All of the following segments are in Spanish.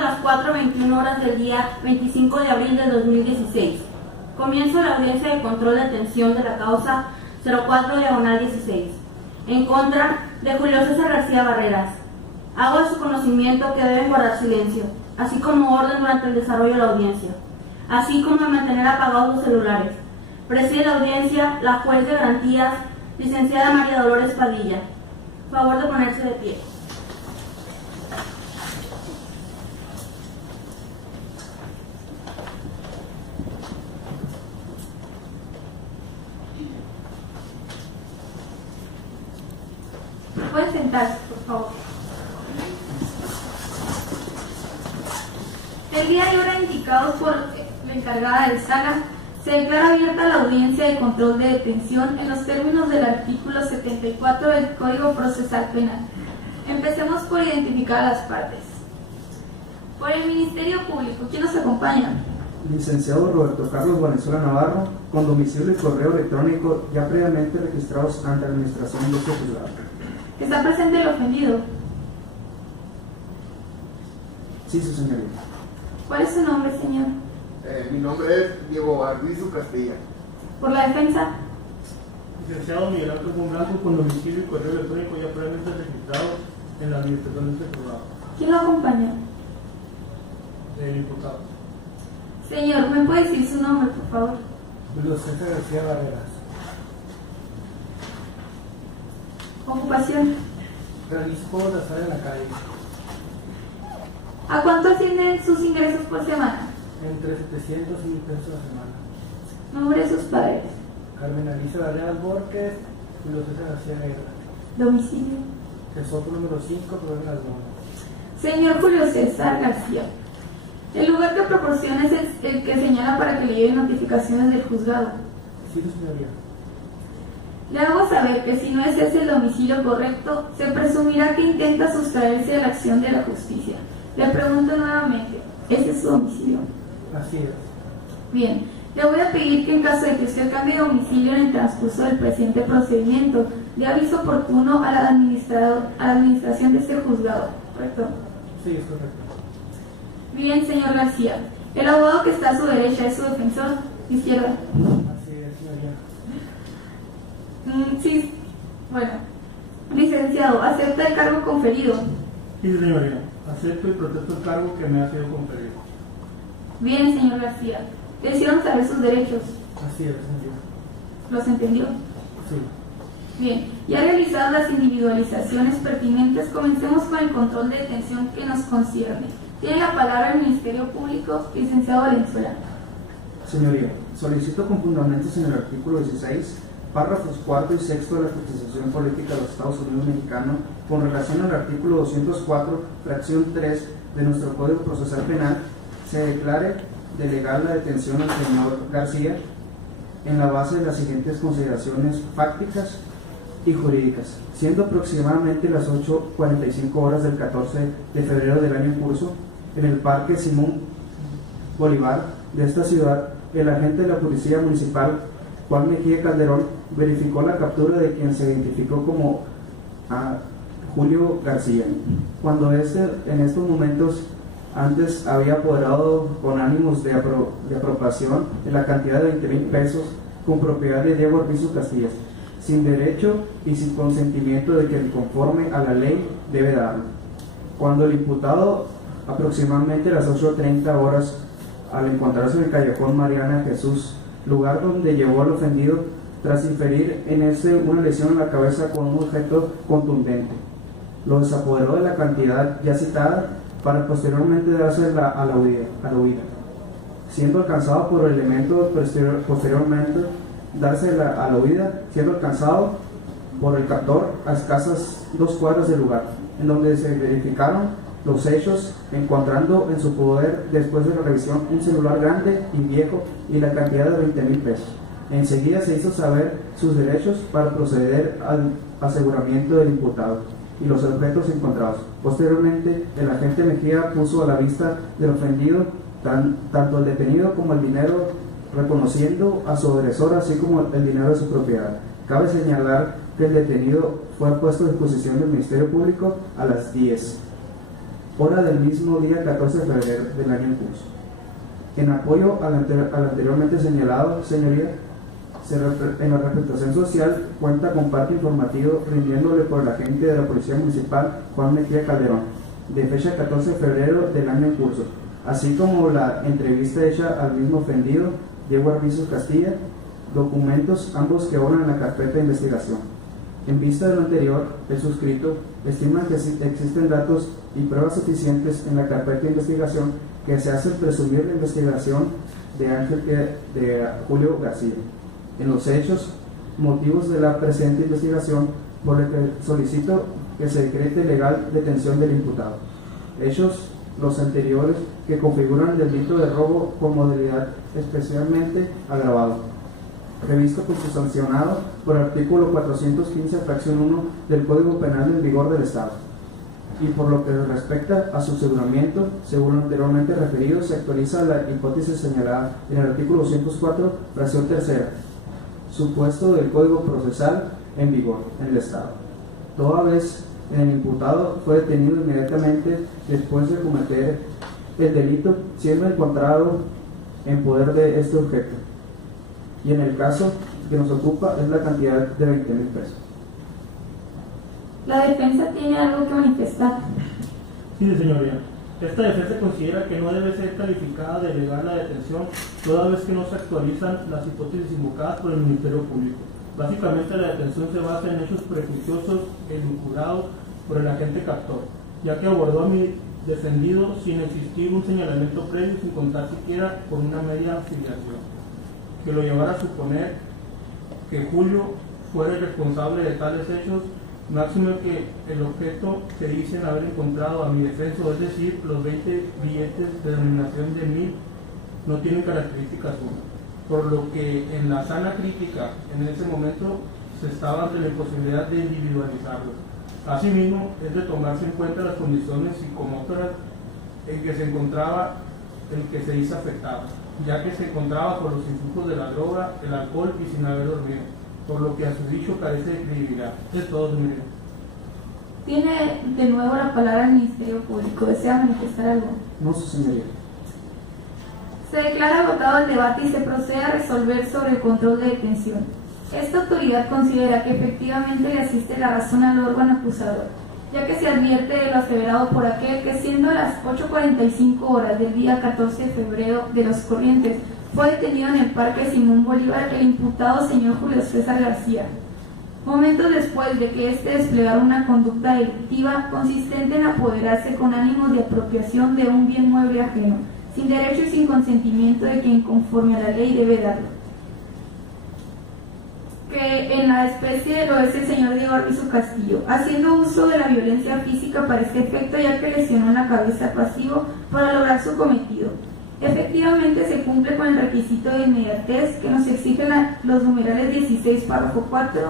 las 4:21 del día 25 de abril de 2016. Comienzo la audiencia de control de atención de la causa 04/16 en contra de Julio César García Barreras. Hago a su conocimiento que deben guardar silencio, así como orden durante el desarrollo de la audiencia, así como mantener apagados los celulares. Preside la audiencia la juez de garantías, licenciada María Dolores Padilla. Favor de ponerse de pie. Pueden sentarse, por favor. El día y hora indicados por la encargada de sala, se declara abierta la audiencia de control de detención en los términos del artículo 74 del Código Procesal Penal. Empecemos por identificar a las partes. Por el Ministerio Público, ¿quién nos acompaña? Licenciado Roberto Carlos Valenzuela Navarro, con domicilio y correo electrónico ya previamente registrados ante la administración de este juzgado. ¿Está presente el ofendido? Sí, su señoría. ¿Cuál es su nombre, señor? Mi nombre es Diego Arbizu Castilla. ¿Por la defensa? Licenciado Miguel Ángel Blanco, con domicilio y correo electrónico ya previamente registrados en la administración de este juzgado. ¿Quién lo acompaña? El imputado. Señor, ¿me puede decir su nombre, por favor? Julio César García Barreras. ¿Ocupación? Realizo de estar en la calle. ¿A cuánto ascienden sus ingresos por semana? Entre 700 y 1000 pesos a la semana. Nombre de sus padres. Carmen Alicia Barreras Borges, Julio César García Guerra. Domicilio. Soto número 5, Provincia de las Lomas. Señor Julio César García, el lugar que proporciona es el que señala para que le lleguen notificaciones del juzgado. Sí, su señoría. Le hago saber que si no es ese el domicilio correcto, se presumirá que intenta sustraerse de la acción de la justicia. Le pregunto nuevamente, ¿ese es su domicilio? Así es. Bien, le voy a pedir que en caso de que usted cambie de domicilio en el transcurso del presente procedimiento, dé aviso oportuno a la administración de este juzgado, ¿correcto? Sí, es correcto. Bien, señor García. El abogado que está a su derecha es su defensor, izquierda. Así es, señoría. Sí, bueno. Licenciado, ¿acepta el cargo conferido? Sí, señoría. Acepto y protesto el cargo que me ha sido conferido. Bien, señor García. Le hicieron saber sus derechos. Así es, señoría. ¿Los entendió? Sí. Bien, ya realizadas las individualizaciones pertinentes, comencemos con el control de detención que nos concierne. Tiene la palabra el Ministerio Público, licenciado Valenzuela. Señoría, solicito con fundamentos en el artículo 16, párrafos 4 y 6 de la Constitución Política de los Estados Unidos Mexicanos, con relación al artículo 204, fracción 3 de nuestro Código Procesal Penal, se declare de legal la detención del señor García en la base de las siguientes consideraciones fácticas y jurídicas, siendo aproximadamente las 8:45 horas del 14 de febrero del año en curso, en el Parque Simón Bolívar de esta ciudad, el agente de la Policía Municipal, Juan Mejía Calderón, verificó la captura de quien se identificó como Julio García, cuando en estos momentos antes había apoderado con ánimos de apropiación en la cantidad de 20,000 pesos con propiedad de Diego Arbizu Castillas, sin derecho y sin consentimiento de que conforme a la ley debe darlo. Cuando el imputado, aproximadamente a las 8:30 horas, al encontrarse en el callejón Mariana Jesús, lugar donde llevó al ofendido, tras inferir en ese una lesión en la cabeza con un objeto contundente, lo desapoderó de la cantidad ya citada para posteriormente dársela a la huida, siendo alcanzado por el elemento posteriormente dársela a la huida, siendo alcanzado por el captor a escasas 2 cuadras del lugar, en donde se verificaron los hechos, encontrando en su poder, después de la revisión, un celular grande y viejo y la cantidad de 20,000 pesos. Enseguida se hizo saber sus derechos para proceder al aseguramiento del imputado y los objetos encontrados. Posteriormente, el agente Mejía puso a la vista del ofendido tanto el detenido como el dinero, reconociendo a su agresor, así como el dinero de su propiedad. Cabe señalar que el detenido fue puesto a disposición del Ministerio Público a las 10. hora del mismo día 14 de febrero del año en curso. En apoyo al anteriormente señalado, señoría, en la representación social cuenta con parte informativo rindiéndole por el agente de la Policía Municipal Juan Mejía Calderón, de fecha 14 de febrero del año en curso, así como la entrevista hecha al mismo ofendido, Diego Arbizu Castilla, documentos ambos que obran en la carpeta de investigación. En vista de lo anterior, el suscrito estima que existen datos y pruebas suficientes en la carpeta de investigación que se hace presumir la investigación de Julio García. En los hechos, motivos de la presente investigación, por el que solicito que se decrete legal detención del imputado. Hechos los anteriores que configuran delito de robo con modalidad especialmente agravado, previsto por su sancionado por el artículo 415, fracción 1 del Código Penal en vigor del Estado. Y por lo que respecta a su aseguramiento, según lo anteriormente referido, se actualiza la hipótesis señalada en el artículo 204, fracción 3, supuesto del Código Procesal en vigor en el Estado. Toda vez el imputado fue detenido inmediatamente después de cometer el delito, siendo encontrado en poder de este objeto. Y en el caso que nos ocupa es la cantidad de 20,000 pesos. La defensa tiene algo que manifestar. Sí, señoría. Esta defensa considera que no debe ser calificada de legal la detención toda vez que no se actualizan las hipótesis invocadas por el Ministerio Público. Básicamente la detención se basa en hechos prejuiciosos elucubrados por el agente captor, ya que abordó a mi defendido sin existir un señalamiento previo, sin contar siquiera por una media afiliación, que lo llevara a suponer que Julio fuera el responsable de tales hechos, máximo que el objeto que dicen haber encontrado a mi defenso, es decir, los 20 billetes de denominación de 1,000, no tienen características 1, por lo que en la sana crítica en ese momento se estaba ante la imposibilidad de individualizarlo. Asimismo, es de tomarse en cuenta las condiciones psicomótoras en que se encontraba el que se dice afectado, ya que se encontraba por los influjos de la droga, el alcohol y sin haber dormido, por lo que a su dicho carece de credibilidad. Es todo, señoría. Tiene de nuevo la palabra el Ministerio Público. ¿Desea manifestar algo? No, su señoría. Se declara agotado el debate y se procede a resolver sobre el control de detención. Esta autoridad considera que efectivamente le asiste la razón al órgano acusador, ya que se advierte de lo aseverado por aquel que, siendo las 8:45 horas del día 14 de febrero de los corrientes, fue detenido en el Parque Simón Bolívar el imputado señor Julio César García, momentos después de que éste desplegara una conducta delictiva consistente en apoderarse con ánimos de apropiación de un bien mueble ajeno, sin derecho y sin consentimiento de quien conforme a la ley debe darlo. Que en la especie lo es el señor Diego Arbizu Castillo, haciendo uso de la violencia física para este efecto, ya que lesionó en la cabeza al pasivo para lograr su cometido. Efectivamente se cumple con el requisito de inmediatez que nos exigen los numerales 16, párrafo 4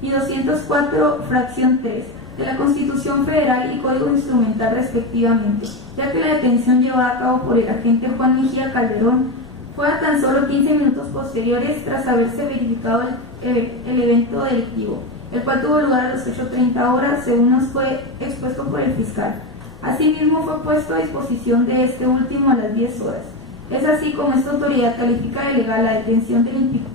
y 204, fracción 3 de la Constitución Federal y Código Instrumental respectivamente, ya que la detención llevada a cabo por el agente Juan Mejía Calderón fue a tan solo 15 minutos posteriores tras haberse verificado el evento delictivo, el cual tuvo lugar a las 8:30 horas, según nos fue expuesto por el fiscal. Asimismo, fue puesto a disposición de este último a las 10 horas. Es así como esta autoridad califica de legal la detención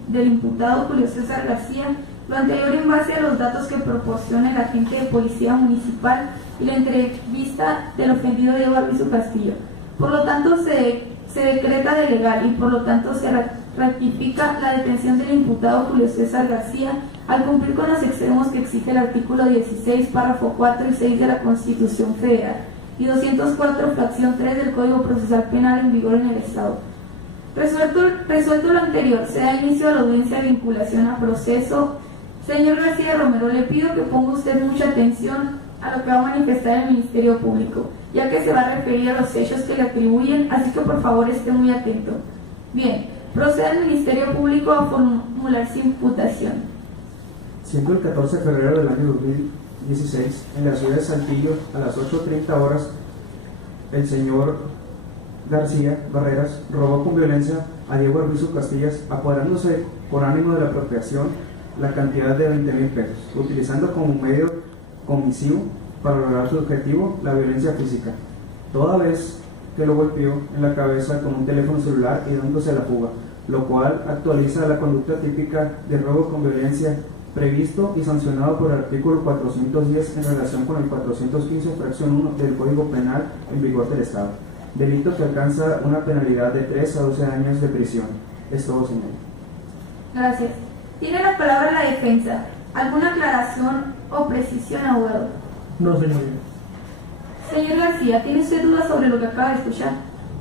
del imputado Julio César García, lo anterior en base a los datos que proporciona el agente de policía municipal y la entrevista del ofendido Diego Arbizu Castillo. Por lo tanto, se decreta de legal y por lo tanto se ratifica la detención del imputado Julio César García al cumplir con los extremos que exige el artículo 16, párrafo 4 y 6 de la Constitución Federal y 204, fracción 3 del Código Procesal Penal en vigor en el Estado. Resuelto lo anterior, se da inicio a la audiencia de vinculación a proceso. Señor García Romero, le pido que ponga usted mucha atención a lo que va a manifestar el Ministerio Público, ya que se va a referir a los hechos que le atribuyen, así que por favor esté muy atento. Bien, procede el Ministerio Público a formular su imputación. Siendo el 14 de febrero del año 2016, en la ciudad de Saltillo, a las 8:30 horas, el señor García Barreras robó con violencia a Diego Arbizu Castillas, apoderándose por ánimo de la apropiación la cantidad de 20,000 pesos, utilizando como medio comisivo para lograr su objetivo la violencia física. toda vez que lo golpeó en la cabeza con un teléfono celular y dándose a la fuga, lo cual actualiza la conducta típica de robo con violencia previsto y sancionado por el artículo 410 en relación con el 415 fracción 1 del Código Penal en vigor del Estado, delito que alcanza una penalidad de 3 a 12 años de prisión. Es todo, señor. Gracias. Tiene la palabra la defensa. ¿Alguna aclaración o precisión, abogado? No, señoría. Señor García, ¿tiene usted dudas sobre lo que acaba de escuchar?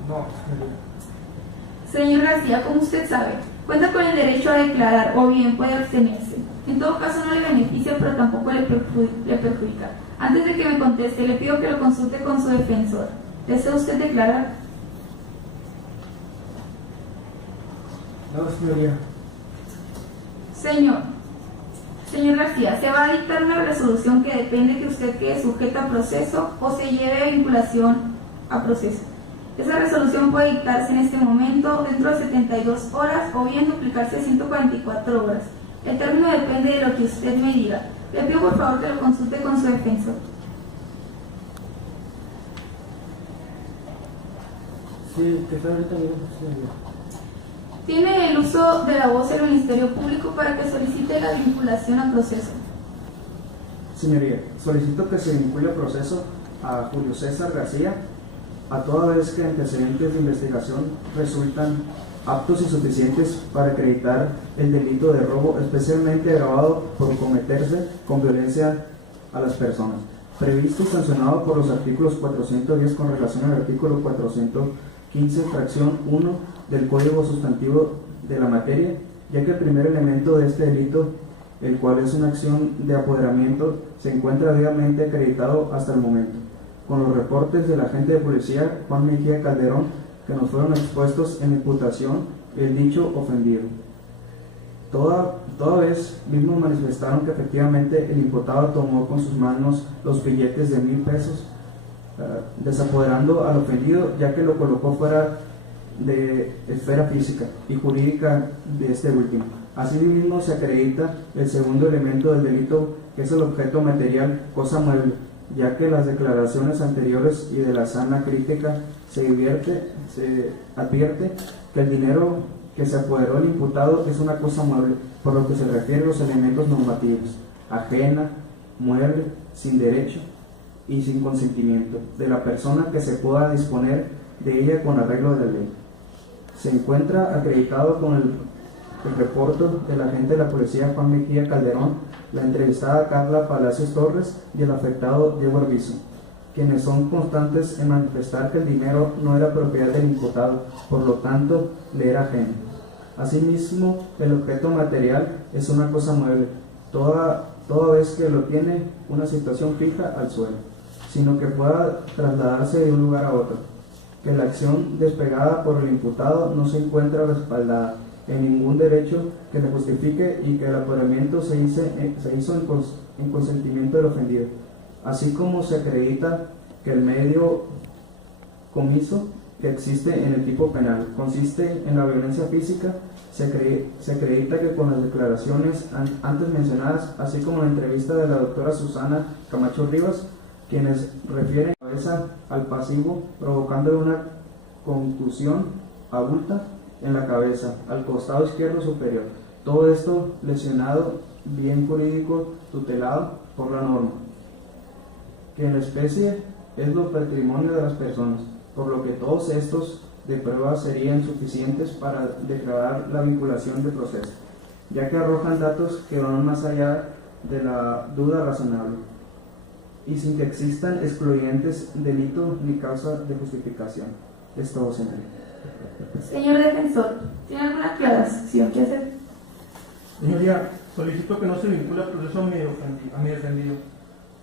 No, señoría. Señor García, como usted sabe, cuenta con el derecho a declarar o bien puede abstenerse. En todo caso no le beneficia, pero tampoco le perjudica. Antes de que me conteste, le pido que lo consulte con su defensor. ¿Desea usted declarar? No, señoría. Señor García, ¿se va a dictar una resolución que depende que usted quede sujeto a proceso o se lleve a vinculación a proceso? Esa resolución puede dictarse en este momento dentro de 72 horas o bien duplicarse a 144 horas. El término depende de lo que usted me diga. Le pido por favor que lo consulte con su defensor. Sí, que está ahorita mismo, señoría. Tiene el uso de la voz del Ministerio Público para que solicite la vinculación a proceso. Señoría, solicito que se vincule a proceso a Julio César García, a toda vez que antecedentes de investigación resultan aptos y suficientes para acreditar el delito de robo, especialmente agravado por cometerse con violencia a las personas, previsto y sancionado por los artículos 410 con relación al artículo 415, fracción 1 del Código Sustantivo de la materia, ya que el primer elemento de este delito, el cual es una acción de apoderamiento, se encuentra debidamente acreditado hasta el momento, con los reportes del agente de policía Juan Mejía Calderón, que nos fueron expuestos en imputación el dicho ofendido. Toda vez mismos manifestaron que efectivamente el imputado tomó con sus manos los billetes de 1,000 pesos, desapoderando al ofendido, ya que lo colocó fuera de esfera física y jurídica de este último. Asimismo se acredita el segundo elemento del delito, que es el objeto material, cosa mueble, ya que las declaraciones anteriores y de la sana crítica se advierte que el dinero que se apoderó el imputado es una cosa mueble, por lo que se refiere a los elementos normativos: ajena, mueble, sin derecho y sin consentimiento de la persona que se pueda disponer de ella con arreglo de la ley. Se encuentra acreditado con el reporte del agente de la policía Juan Mejía Calderón, la entrevistada Carla Palacios Torres y el afectado Diego Arbizu, quienes son constantes en manifestar que el dinero no era propiedad del imputado, por lo tanto le era ajeno. Asimismo, el objeto material es una cosa mueble, toda vez que lo tiene una situación fija al suelo, sino que pueda trasladarse de un lugar a otro, que la acción despegada por el imputado no se encuentra respaldada en ningún derecho que le justifique y que el apoderamiento se hizo en consentimiento del ofendido, así como se acredita que el medio comiso que existe en el tipo penal consiste en la violencia física. Se acredita que con las declaraciones antes mencionadas, así como la entrevista de la doctora Susana Camacho Rivas, quienes refieren la cabeza al pasivo, provocándole una contusión abulta en la cabeza, al costado izquierdo superior. Todo esto lesionado, bien jurídico, tutelado por la norma, que en la especie es lo patrimonio de las personas, por lo que todos estos de prueba serían suficientes para declarar la vinculación de proceso, ya que arrojan datos que van más allá de la duda razonable, y sin que existan excluyentes delito ni causa de justificación. Es todo, señor. Señor defensor, ¿tiene alguna aclaración que hacer? Señoría, solicito que no se vincule al proceso a mi defendido,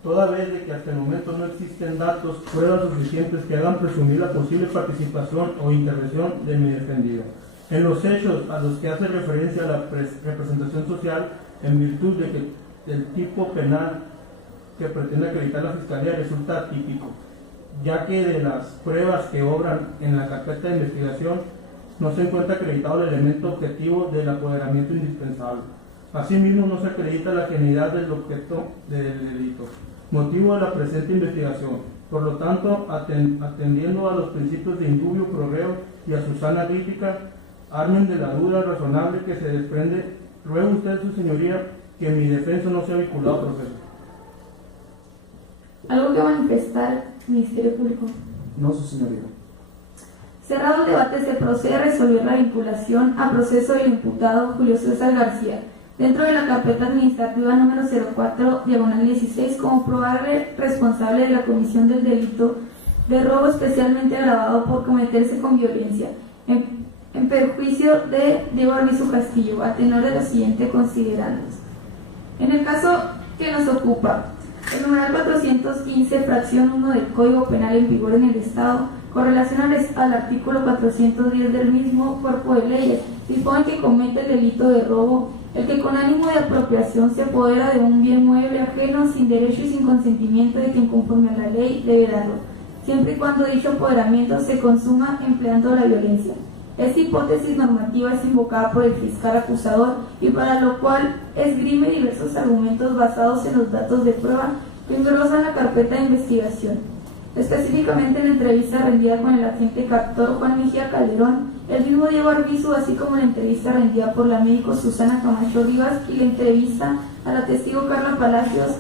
toda vez de que hasta el momento no existen datos, pruebas suficientes que hagan presumir la posible participación o intervención de mi defendido en los hechos a los que hace referencia a la representación social, en virtud de que el tipo penal que pretende acreditar la Fiscalía resulta atípico, ya que de las pruebas que obran en la carpeta de investigación no se encuentra acreditado el elemento objetivo del apoderamiento indispensable. Asimismo, no se acredita la genuinidad del objeto del delito, motivo de la presente investigación, Por lo tanto, atendiendo a los principios de indubio pro reo y a su sana crítica, armen de la duda razonable que se desprende, ruego usted, su señoría, que mi defensa no sea vinculado a proceso. ¿Algo que manifestar, Ministerio Público? No, su señoría. Cerrado el debate, se procede a resolver la vinculación a proceso del imputado Julio César García, dentro de la carpeta administrativa número 04/16, como probable responsable de la comisión del delito de robo especialmente agravado por cometerse con violencia, en perjuicio de Diego Arbizu Castillo, a tenor de los siguientes considerandos. En el caso que nos ocupa, el numeral 415, fracción 1 del Código Penal en vigor en el Estado, con relación al artículo 410 del mismo cuerpo de leyes, dispone que comete el delito de robo el que con ánimo de apropiación se apodera de un bien mueble ajeno sin derecho y sin consentimiento de quien conforme a la ley debe darlo, siempre y cuando dicho apoderamiento se consuma empleando la violencia. Esta hipótesis normativa es invocada por el fiscal acusador y para lo cual esgrime diversos argumentos basados en los datos de prueba que engrosan la carpeta de investigación. Específicamente en la entrevista rendida con el agente captor Juan Mejía Calderón, el mismo Diego Arbizu, así como la entrevista rendida por la médico Susana Camacho Rivas y la entrevista a la testigo Carla Palacios,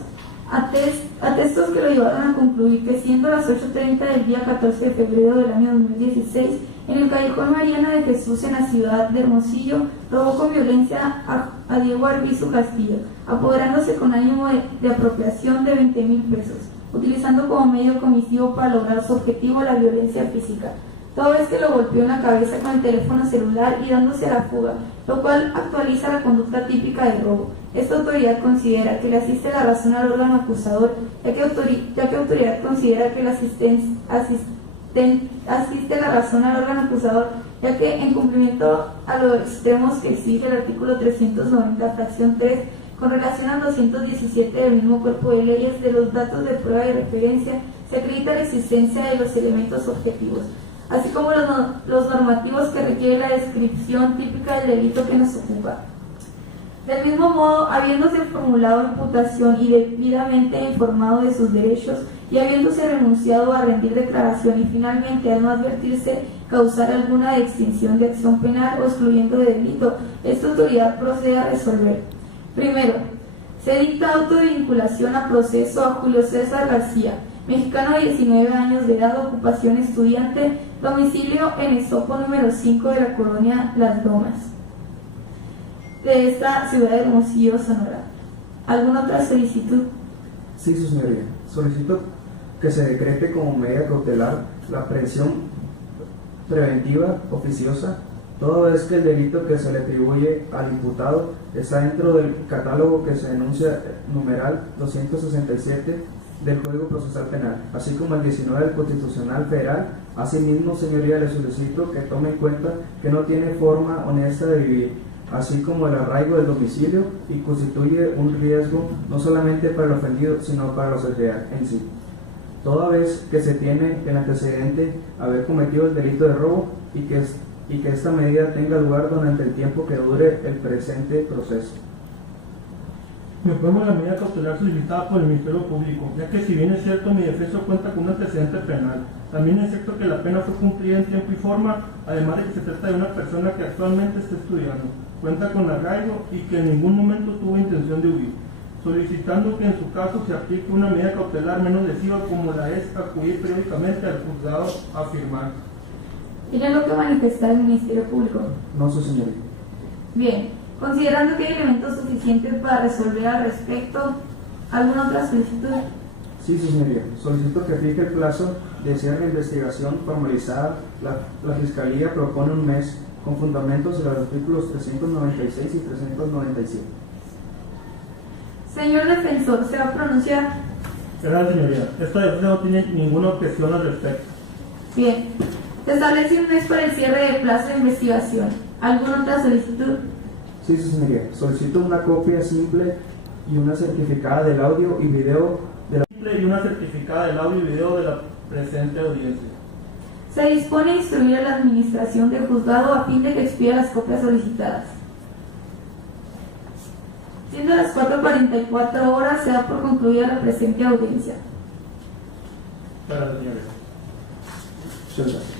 atestos que lo llevaron a concluir que siendo las 8:30 del día 14 de febrero del año 2016, en el callejón Mariana de Jesús en la ciudad de Hermosillo, robó con violencia a Diego Arbizu Castillo, apoderándose con ánimo de apropiación de 20,000 pesos, utilizando como medio comisivo para lograr su objetivo la violencia física, toda vez que lo golpeó en la cabeza con el teléfono celular y dándose a la fuga, lo cual actualiza la conducta típica del robo. Esta autoridad considera que le asiste la razón al órgano acusador, ya que autoridad considera que asiste la razón al órgano acusador, ya que en cumplimiento a los extremos que exige el artículo 390, fracción 3, con relación al 217 del mismo cuerpo de leyes de los datos de prueba y referencia, se acredita la existencia de los elementos objetivos, así como los normativos que requiere la descripción típica del delito que nos ocupa. Del mismo modo, habiéndose formulado imputación y debidamente informado de sus derechos, y habiéndose renunciado a rendir declaración y finalmente al no advertirse causar alguna extinción de acción penal o excluyendo de delito, esta autoridad procede a resolver. Primero, se dicta auto de vinculación a proceso a Julio César García, mexicano de 19 años de edad, ocupación estudiante, domicilio en Esopo número 5 de la colonia Las Lomas, de esta ciudad de Hermosillo, Sonora. ¿Alguna otra solicitud? Sí, su señoría. Solicito que se decrete como medida cautelar la aprehensión preventiva oficiosa, toda vez que el delito que se le atribuye al imputado está dentro del catálogo que se denuncia numeral 267 del Código Procesal Penal, así como el 19 del Constitucional Federal. Asimismo, señoría, le solicito que tome en cuenta que no tiene forma honesta de vivir, así como el arraigo del domicilio, y constituye un riesgo no solamente para el ofendido, sino para la sociedad en sí, toda vez que se tiene el antecedente haber cometido el delito de robo y que esta medida tenga lugar durante el tiempo que dure el presente proceso. Me opongo a la medida cautelar solicitada por el Ministerio Público, ya que si bien es cierto mi defensa cuenta con un antecedente penal, también es cierto que la pena fue cumplida en tiempo y forma, además de que se trata de una persona que actualmente está estudiando, cuenta con arraigo y que en ningún momento tuvo intención de huir, solicitando que en su caso se aplique una medida cautelar menos lesiva como la es acudir periódicamente al juzgado a firmar. ¿Tiene lo que manifestar el Ministerio Público? No, su señoría. Bien, considerando que hay elementos suficientes para resolver al respecto, ¿alguna otra solicitud? Sí, su señoría. Solicito que fije el plazo de cierre de investigación formalizada. La Fiscalía propone un mes con fundamentos en los artículos 396 y 397. Señor defensor, ¿se va a pronunciar? Gracias, señoría. Esta defensa no tiene ninguna objeción al respecto. Bien. Se establece un mes para el cierre del plazo de investigación. ¿Alguna otra solicitud? Sí, su señoría. Solicito una copia simple y una certificada del audio y video de la... Y una certificada del audio y video de la presente audiencia. Se dispone a instruir a la administración del juzgado a fin de que expida las copias solicitadas. Siendo las 4:44 horas, se da por concluida la presente audiencia. Muchas gracias, señoría. Muchas gracias.